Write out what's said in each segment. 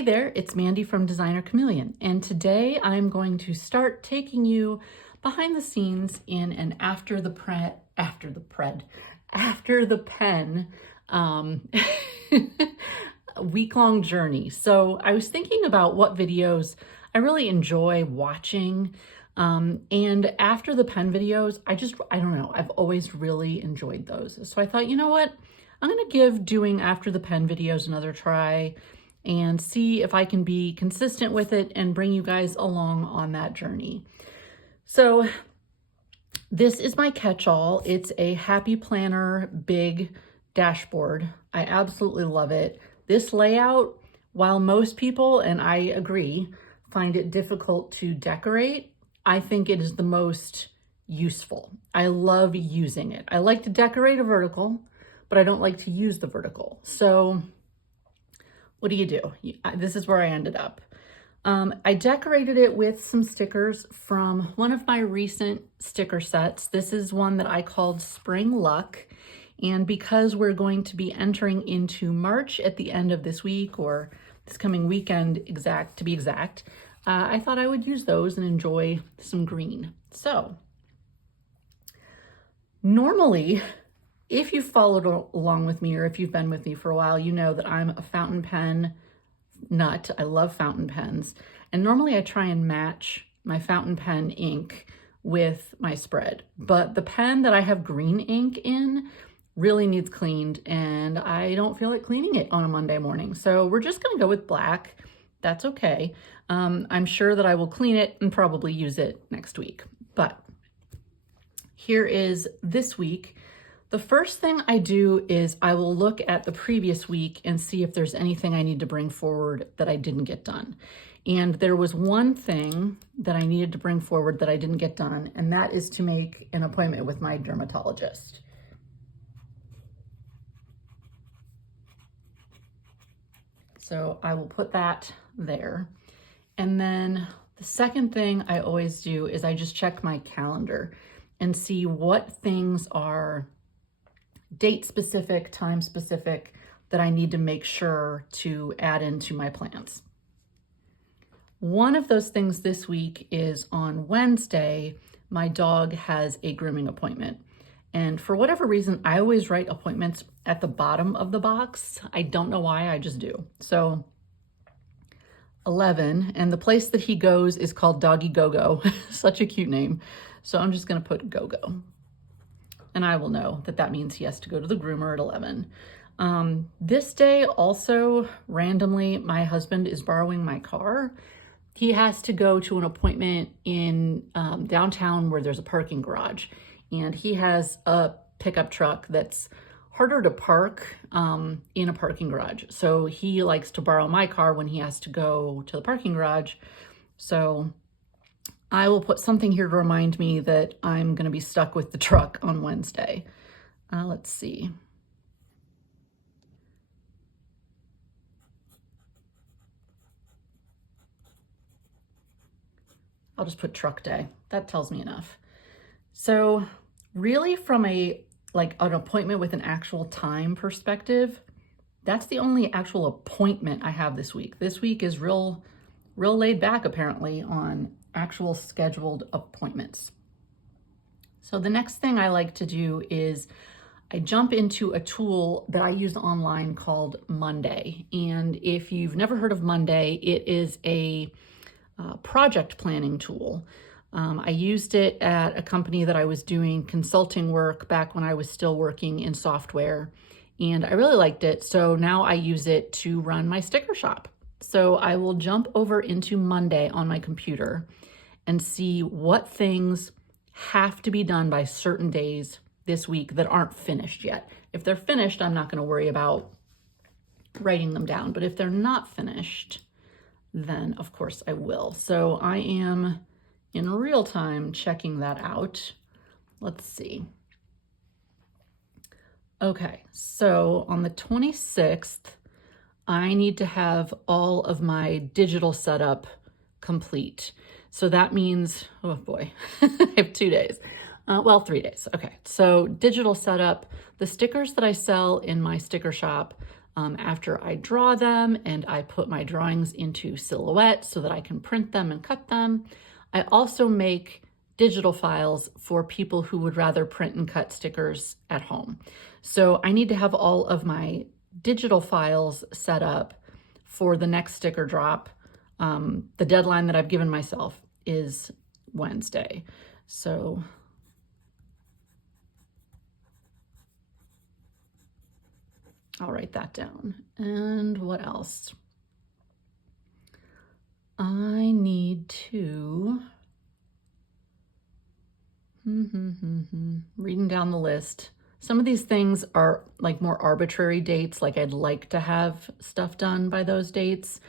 Hey there, it's Mandy from Designer Chameleon, and today I'm going to start taking you behind the scenes in an after the pen week-long journey. So I was thinking about what videos I really enjoy watching, and after the pen videos, I don't know, I've always really enjoyed those. So I thought, you know what, I'm gonna give doing after the pen videos another try and see if I can be consistent with it and bring you guys along on that journey. So this is my catch-all. It's a Happy Planner big dashboard. I absolutely love it. This layout, while most people, and I agree, find it difficult to decorate, I think it is the most useful. I love using it. I like to decorate a vertical, but I don't like to use the vertical. So what do? This is where I ended up. I decorated it with some stickers from one of my recent sticker sets. This is one that I called Spring Luck. And because we're going to be entering into March at the end of this week, or this coming weekend to be exact, I thought I would use those and enjoy some green. So normally, if you've followed along with me or if you've been with me for a while, you know that I'm a fountain pen nut. I love fountain pens. And normally I try and match my fountain pen ink with my spread. But the pen that I have green ink in really needs cleaned, and I don't feel like cleaning it on a Monday morning. So we're just gonna go with black. That's okay. I'm sure that I will clean it and probably use it next week. But here is this week. The first thing I do is I will look at the previous week and see if there's anything I need to bring forward that I didn't get done. And there was one thing that I needed to bring forward that I didn't get done, and that is to make an appointment with my dermatologist. So I will put that there. And then the second thing I always do is I just check my calendar and see what things are date specific, time specific, that I need to make sure to add into my plans. One of those things this week is on Wednesday, my dog has a grooming appointment. And for whatever reason, I always write appointments at the bottom of the box. I don't know why, I just do. So 11, and the place that he goes is called Doggy Go-Go. Such a cute name. So I'm just gonna put Go-Go. And I will know that that means he has to go to the groomer at 11. This day also, randomly, my husband is borrowing my car. He has to go to an appointment in downtown where there's a parking garage. And he has a pickup truck that's harder to park in a parking garage. So he likes to borrow my car when he has to go to the parking garage. So I will put something here to remind me that I'm going to be stuck with the truck on Wednesday. Let's see. I'll just put truck day. That tells me enough. So really from an appointment with an actual time perspective, that's the only actual appointment I have this week. This week is real laid back apparently on actual scheduled appointments. So the next thing I like to do is I jump into a tool that I use online called Monday. And if you've never heard of Monday, it is a project planning tool. I used it at a company that I was doing consulting work back when I was still working in software, and I really liked it. So now I use it to run my sticker shop. So I will jump over into Monday on my computer and see what things have to be done by certain days this week that aren't finished yet. If they're finished, I'm not going to worry about writing them down. But if they're not finished, then of course I will. So I am in real time checking that out. Let's see. Okay, so on the 26th, I need to have all of my digital setup complete. So that means, oh boy, I have 2 days. Well, 3 days. Okay, so digital setup, the stickers that I sell in my sticker shop, after I draw them and I put my drawings into Silhouette so that I can print them and cut them. I also make digital files for people who would rather print and cut stickers at home. So I need to have all of my digital files set up for the next sticker drop. The deadline that I've given myself is Wednesday. So I'll write that down. And what else? I need to, reading down the list. Some of these things are like more arbitrary dates, like I'd like to have stuff done by those dates.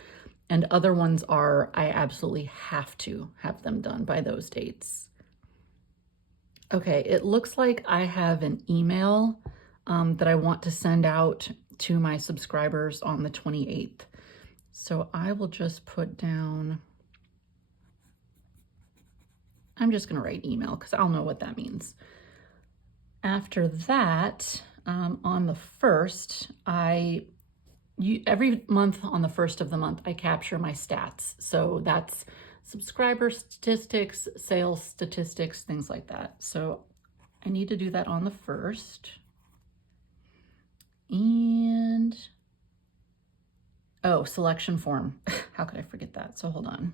And other ones are, I absolutely have to have them done by those dates. Okay, it looks like I have an email that I want to send out to my subscribers on the 28th. So I will just put down, I'm just gonna write email because I'll know what that means. After that, on the 1st, every month on the 1st of the month, I capture my stats. So that's subscriber statistics, sales statistics, things like that. So I need to do that on the 1st. And, oh, selection form. How could I forget that? So hold on.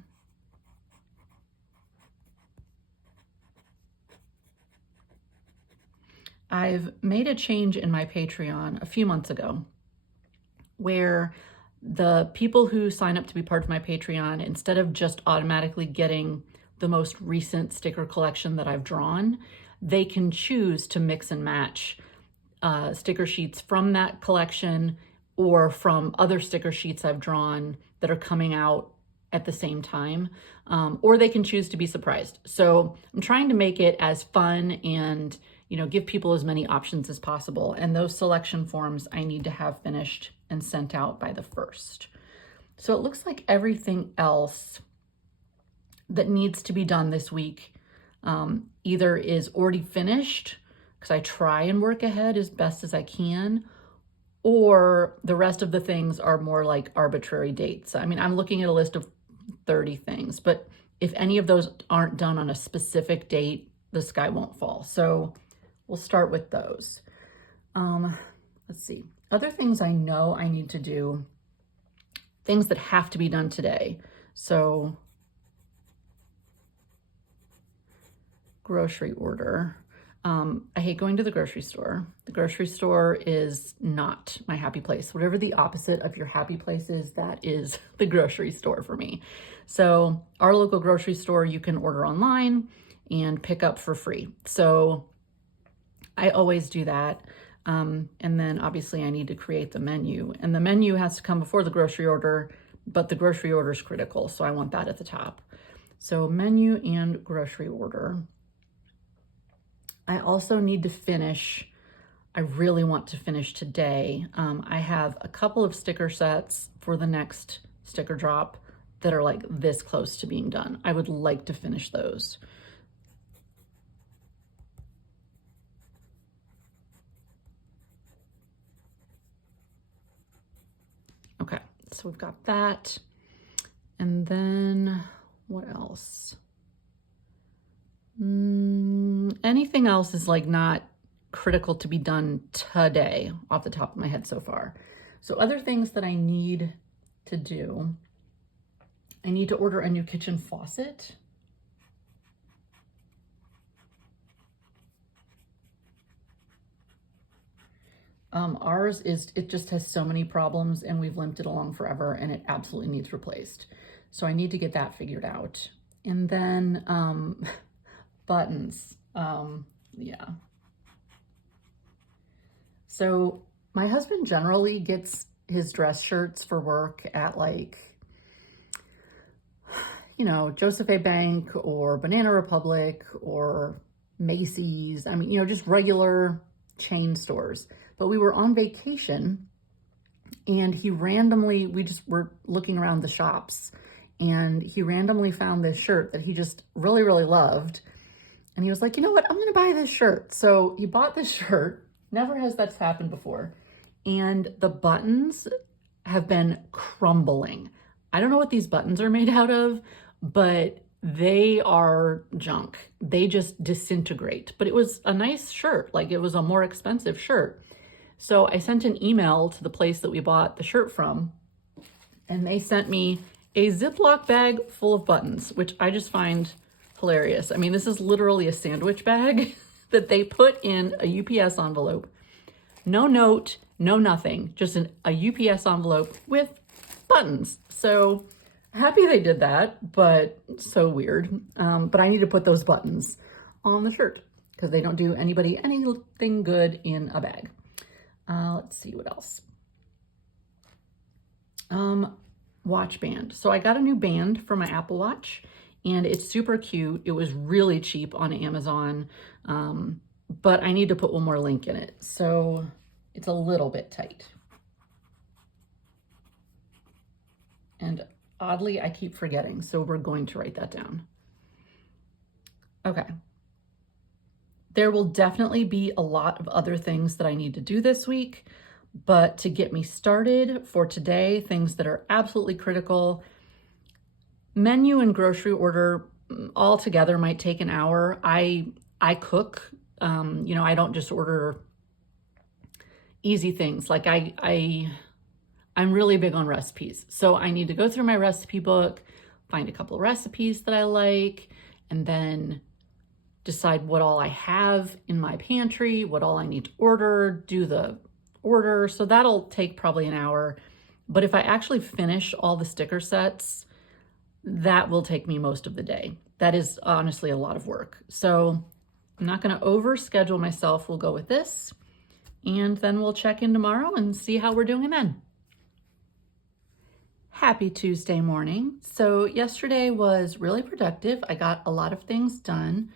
I've made a change in my Patreon a few months ago where the people who sign up to be part of my Patreon, instead of just automatically getting the most recent sticker collection that I've drawn, they can choose to mix and match sticker sheets from that collection or from other sticker sheets I've drawn that are coming out at the same time, or they can choose to be surprised. So I'm trying to make it as fun and, give people as many options as possible. And those selection forms I need to have finished and sent out by the 1st. So it looks like everything else that needs to be done this week either is already finished, because I try and work ahead as best as I can, or the rest of the things are more like arbitrary dates. I mean, I'm looking at a list of 30 things, but if any of those aren't done on a specific date, the sky won't fall. So we'll start with those. Let's see. Other things I know I need to do, things that have to be done today. So grocery order. I hate going to the grocery store. The grocery store is not my happy place. Whatever the opposite of your happy place is, that is the grocery store for me. So our local grocery store, you can order online and pick up for free. So I always do that. And then obviously I need to create the menu, and the menu has to come before the grocery order, but the grocery order is critical. So I want that at the top. So menu and grocery order. I also need to finish, I really want to finish today. I have a couple of sticker sets for the next sticker drop that are like this close to being done. I would like to finish those. Okay, so we've got that. And then what else? Anything else is like not critical to be done today off the top of my head so far. So other things that I need to do, I need to order a new kitchen faucet. Ours is, it just has so many problems and we've limped it along forever and it absolutely needs replaced. So I need to get that figured out. And then buttons, yeah. So my husband generally gets his dress shirts for work at like, Joseph A. Bank or Banana Republic or Macy's. I mean, just regular chain stores. But we were on vacation and we just were looking around the shops and he randomly found this shirt that he just really, really loved. And he was like, you know what, I'm gonna buy this shirt. So he bought this shirt, never has that happened before. and the buttons have been crumbling. I don't know what these buttons are made out of, but they are junk. They just disintegrate. But it was a nice shirt, like it was a more expensive shirt. So I sent an email to the place that we bought the shirt from, and they sent me a Ziploc bag full of buttons, which I just find hilarious. I mean, this is literally a sandwich bag that they put in a UPS envelope. No note, no nothing, just a UPS envelope with buttons. So happy they did that, but so weird. But I need to put those buttons on the shirt because they don't do anybody anything good in a bag. Let's see what else. Watch band. So I got a new band for my Apple Watch and it's super cute. It was really cheap on Amazon, but I need to put one more link in it. So it's a little bit tight. And oddly, I keep forgetting, so we're going to write that down. Okay. There will definitely be a lot of other things that I need to do this week, but to get me started for today, things that are absolutely critical, menu and grocery order all together might take an hour. I cook, I don't just order easy things. Like I'm really big on recipes. So I need to go through my recipe book, find a couple of recipes that I like, and then decide what all I have in my pantry, what all I need to order, do the order. So that'll take probably an hour. But if I actually finish all the sticker sets, that will take me most of the day. That is honestly a lot of work. So I'm not going to overschedule myself. We'll go with this. And then we'll check in tomorrow and see how we're doing then. Happy Tuesday morning. So yesterday was really productive. I got a lot of things done,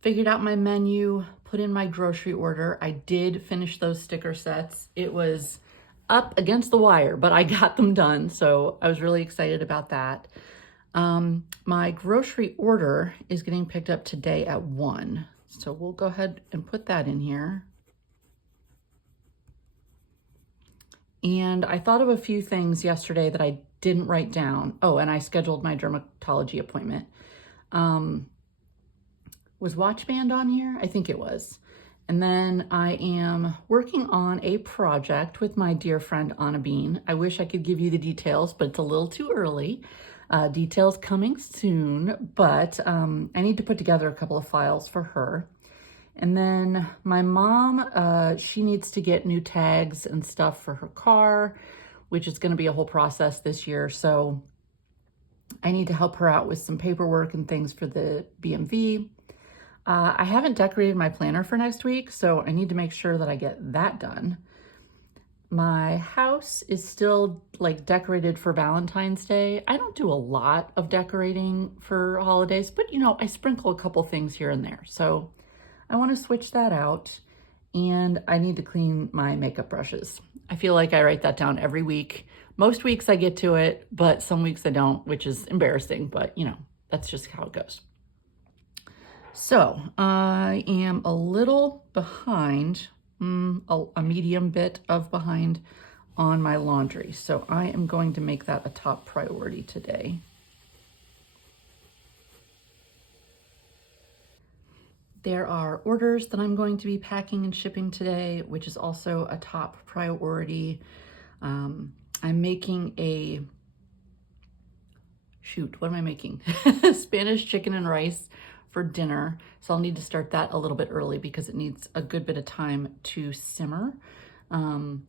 figured out my menu, put in my grocery order. I did finish those sticker sets. It was up against the wire, but I got them done. So I was really excited about that. My grocery order is getting picked up today at 1. So we'll go ahead and put that in here. And I thought of a few things yesterday that I didn't write down. Oh, and I scheduled my dermatology appointment. Was Watch Band on here? I think it was. And then I am working on a project with my dear friend Anna Bean. I wish I could give you the details, but it's a little too early. Details coming soon, but I need to put together a couple of files for her. And then my mom, she needs to get new tags and stuff for her car, which is going to be a whole process this year. So I need to help her out with some paperwork and things for the BMV. I haven't decorated my planner for next week, so I need to make sure that I get that done. My house is still like decorated for Valentine's Day. I don't do a lot of decorating for holidays, but I sprinkle a couple things here and there. So I want to switch that out, and I need to clean my makeup brushes. I feel like I write that down every week. Most weeks I get to it, but some weeks I don't, which is embarrassing, but that's just how it goes. So I am a little behind, a medium bit of behind on my laundry. So I am going to make that a top priority today. There are orders that I'm going to be packing and shipping today, which is also a top priority. I'm making what am I making? Spanish chicken and rice for dinner. So I'll need to start that a little bit early because it needs a good bit of time to simmer.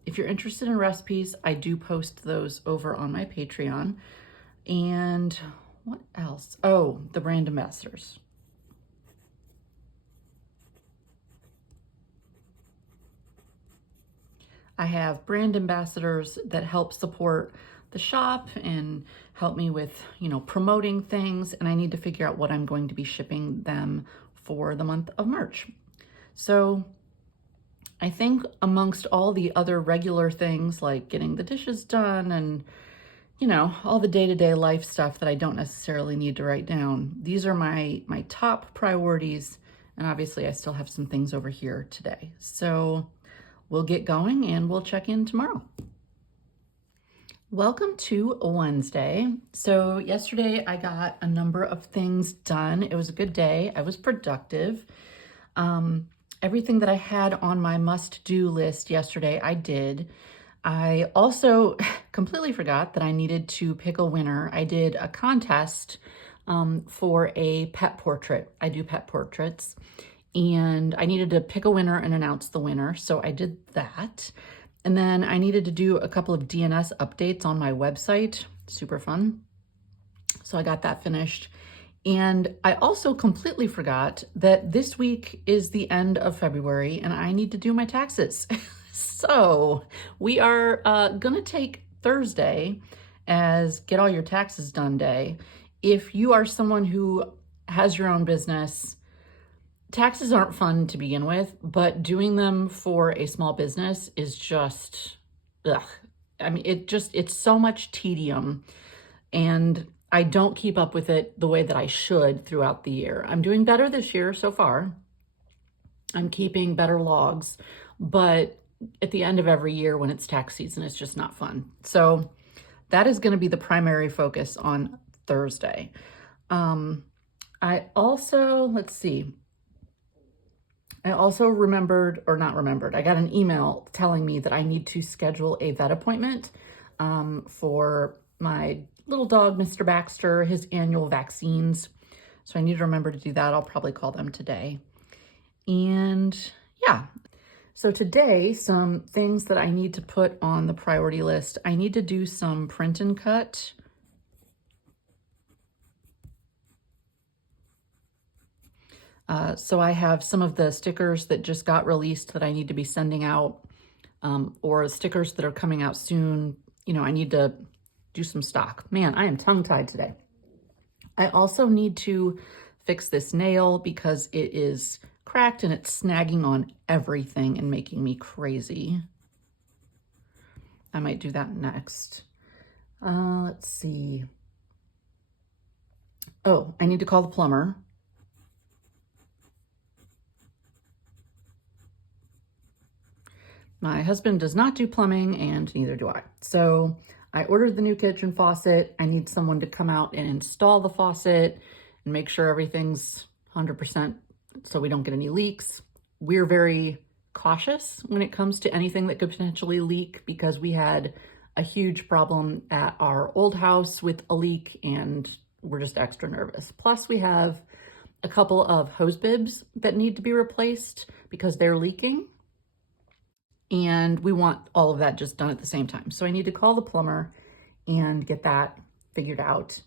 If you're interested in recipes, I do post those over on my Patreon. And what else? Oh, the brand ambassadors. I have brand ambassadors that help support the shop and help me with, promoting things. And I need to figure out what I'm going to be shipping them for the month of March. So I think amongst all the other regular things like getting the dishes done and, all the day-to-day life stuff that I don't necessarily need to write down, these are my top priorities. And obviously I still have some things over here today. So we'll get going and we'll check in tomorrow. Welcome to Wednesday. So yesterday I got a number of things done. It was a good day. I was productive. Everything that I had on my must-do list yesterday, I did. I also completely forgot that I needed to pick a winner. I did a contest for a pet portrait. I do pet portraits, and I needed to pick a winner and announce the winner. So I did that. And then I needed to do a couple of DNS updates on my website. Super fun. So I got that finished. And I also completely forgot that this week is the end of February and I need to do my taxes. So we are gonna take Thursday as get all your taxes done day. If you are someone who has your own business, taxes aren't fun to begin with, but doing them for a small business is just, ugh. I mean, it's so much tedium, and I don't keep up with it the way that I should throughout the year. I'm doing better this year so far. I'm keeping better logs, but at the end of every year when it's tax season, it's just not fun. So that is going to be the primary focus on Thursday. I also remembered, or not remembered, I got an email telling me that I need to schedule a vet appointment for my little dog, Mr. Baxter, his annual vaccines. So I need to remember to do that. I'll probably call them today. And yeah, so today, some things that I need to put on the priority list. I need to do some print and cut. So I have some of the stickers that just got released that I need to be sending out, or stickers that are coming out soon. You know, I need to do some stock. Man, I am tongue-tied today. I also need to fix this nail because it is cracked and it's snagging on everything and making me crazy. I might do that next. Let's see. Oh, I need to call the plumber. My husband does not do plumbing and neither do I. So I ordered the new kitchen faucet. I need someone to come out and install the faucet and make sure everything's 100% so we don't get any leaks. We're very cautious when it comes to anything that could potentially leak because we had a huge problem at our old house with a leak and we're just extra nervous. Plus we have a couple of hose bibs that need to be replaced because they're leaking. And we want all of that just done at the same time. So I need to call the plumber and get that figured out.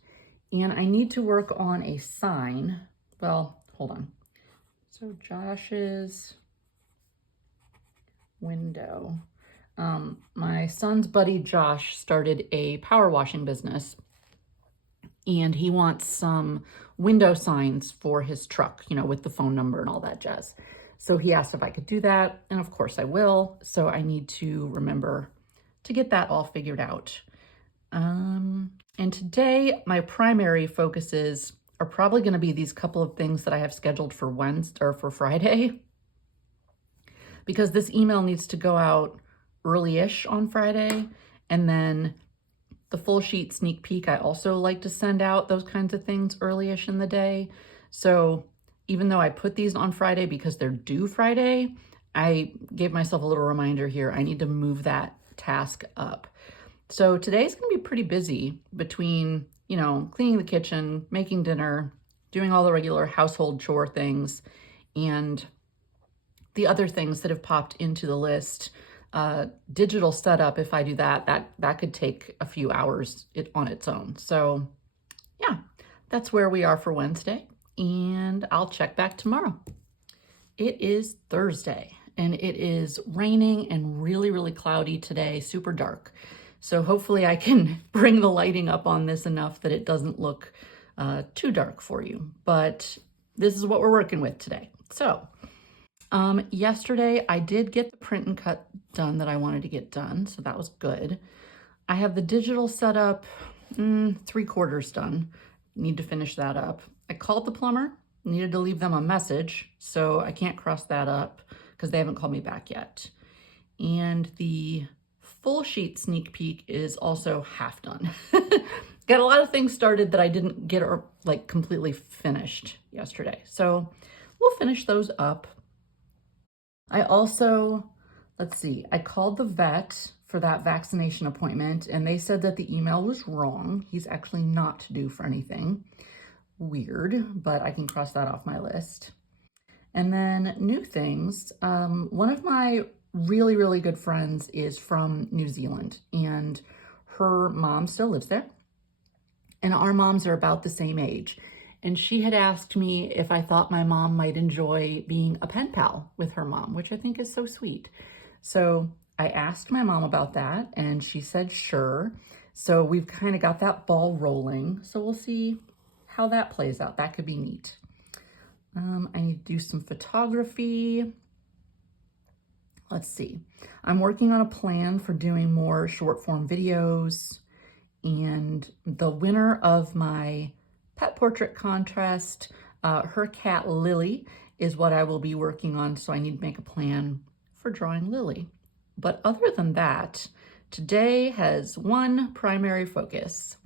And I need to work on a sign. Well, hold on. So Josh's window. My son's buddy Josh started a power washing business and he wants some window signs for his truck, you know, with the phone number and all that jazz. So he asked if I could do that, and of course I will. So I need to remember to get that all figured out. And today, my primary focuses are probably going to be these couple of things that I have scheduled for Wednesday or for Friday, because this email needs to go out early-ish on Friday, and then the full sheet sneak peek, I also like to send out those kinds of things early-ish in the day. So even though I put these on Friday because they're due Friday, I gave myself a little reminder here. I need to move that task up. So today's gonna be pretty busy between, you know, cleaning the kitchen, making dinner, doing all the regular household chore things, and the other things that have popped into the list. Digital setup, if I do that could take a few hours on its own. So yeah, that's where we are for Wednesday. And I'll check back tomorrow. It is Thursday and it is raining and really, really cloudy today, super dark. So hopefully I can bring the lighting up on this enough that it doesn't look too dark for you. But this is what we're working with today. So yesterday I did get the print and cut done that I wanted to get done. So that was good. I have the digital setup 3/4 done. Need to finish that up. I called the plumber, needed to leave them a message, so I can't cross that up because they haven't called me back yet. And the full sheet sneak peek is also half done. Got a lot of things started that I didn't get like completely finished yesterday. So we'll finish those up. I also, let's see, I called the vet for that vaccination appointment and they said that the email was wrong. He's actually not due for anything. Weird, but I can cross that off my list. And then new things. One of my really, really good friends is from New Zealand and her mom still lives there. And our moms are about the same age. And she had asked me if I thought my mom might enjoy being a pen pal with her mom, which I think is so sweet. So I asked my mom about that and she said, sure. So we've kind of got that ball rolling. So we'll see how that plays out. That could be neat. I need to do some photography. Let's see. I'm working on a plan for doing more short form videos. And the winner of my pet portrait contest, her cat Lily, is what I will be working on. So I need to make a plan for drawing Lily. But other than that, today has one primary focus: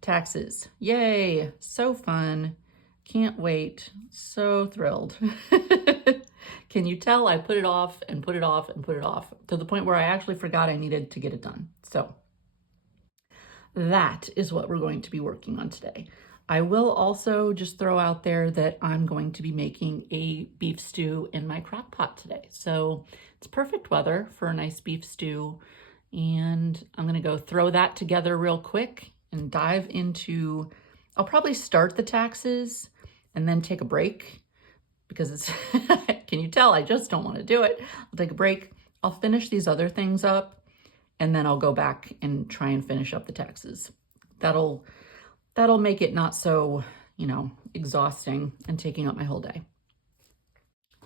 taxes. Yay, so fun. Can't wait. So thrilled. Can you tell I put it off and put it off and put it off to the point where I actually forgot I needed to get it done. So that is what we're going to be working on today. I will also just throw out there that I'm going to be making a beef stew in my crock pot today. So it's perfect weather for a nice beef stew. And I'm going to go throw that together real quick and dive into, I'll probably start the taxes and then take a break because it's, can you tell I just don't want to do it. I'll take a break. I'll finish these other things up and then I'll go back and try and finish up the taxes. That'll make it not so, exhausting and taking up my whole day.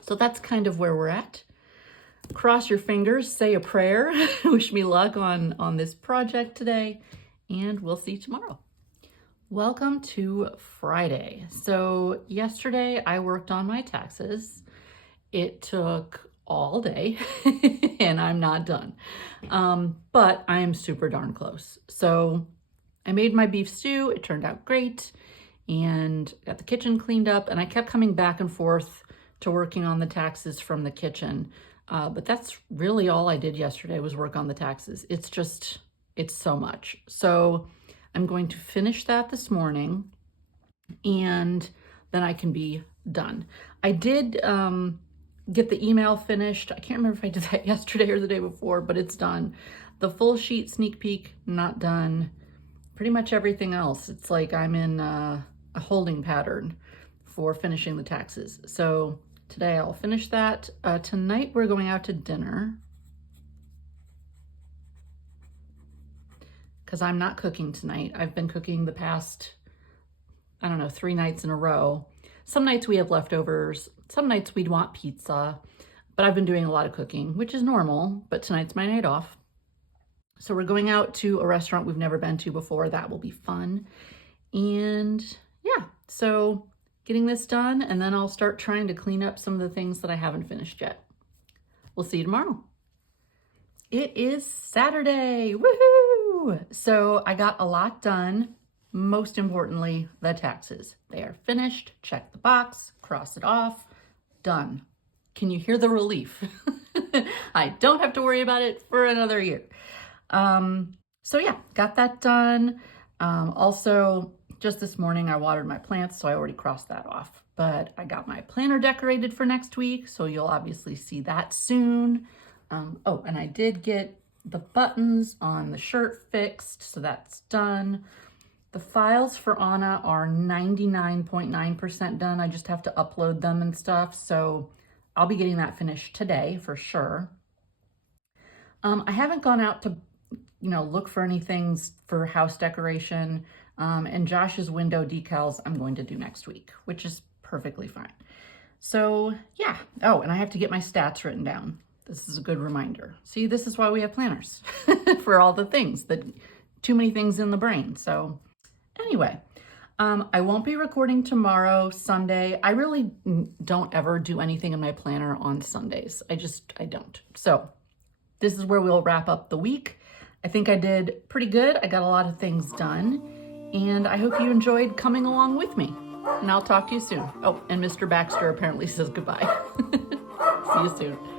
So that's kind of where we're at. Cross your fingers, say a prayer, wish me luck on this project today, and we'll see you tomorrow. Welcome to Friday. So yesterday I worked on my taxes. It took all day and I'm not done. But I am super darn close. So I made my beef stew. It turned out great and got the kitchen cleaned up, and I kept coming back and forth to working on the taxes from the kitchen. But that's really all I did yesterday was work on the taxes. It's so much. So I'm going to finish that this morning and then I can be done. I did get the email finished. I can't remember if I did that yesterday or the day before, but it's done. The full sheet sneak peek, not done. Pretty much everything else. It's like I'm in a holding pattern for finishing the taxes. So today I'll finish that. Tonight we're going out to dinner because I'm not cooking tonight. I've been cooking the past, 3 nights in a row. Some nights we have leftovers. Some nights we'd want pizza, but I've been doing a lot of cooking, which is normal, but tonight's my night off. So we're going out to a restaurant we've never been to before. That will be fun. And yeah, so getting this done, and then I'll start trying to clean up some of the things that I haven't finished yet. We'll see you tomorrow. It is Saturday, woohoo! So I got a lot done. Most importantly, the taxes. They are finished, check the box, cross it off, done. Can you hear the relief? I don't have to worry about it for another year. So yeah, got that done. Also, just this morning I watered my plants, so I already crossed that off. But I got my planner decorated for next week, so you'll obviously see that soon. Oh, and I did get the buttons on the shirt fixed, so that's done. The files for Anna are 99.9% done. I just have to upload them and stuff, so I'll be getting that finished today for sure. I haven't gone out to, look for any things for house decoration, and Josh's window decals I'm going to do next week, which is perfectly fine. So yeah. Oh, and I have to get my stats written down. This is a good reminder. See, this is why we have planners for all the things that too many things in the brain. So anyway, I won't be recording tomorrow, Sunday. I really don't ever do anything in my planner on Sundays. I don't. So this is where we'll wrap up the week. I think I did pretty good. I got a lot of things done, and I hope you enjoyed coming along with me. And I'll talk to you soon. Oh, and Mr. Baxter apparently says goodbye. See you soon.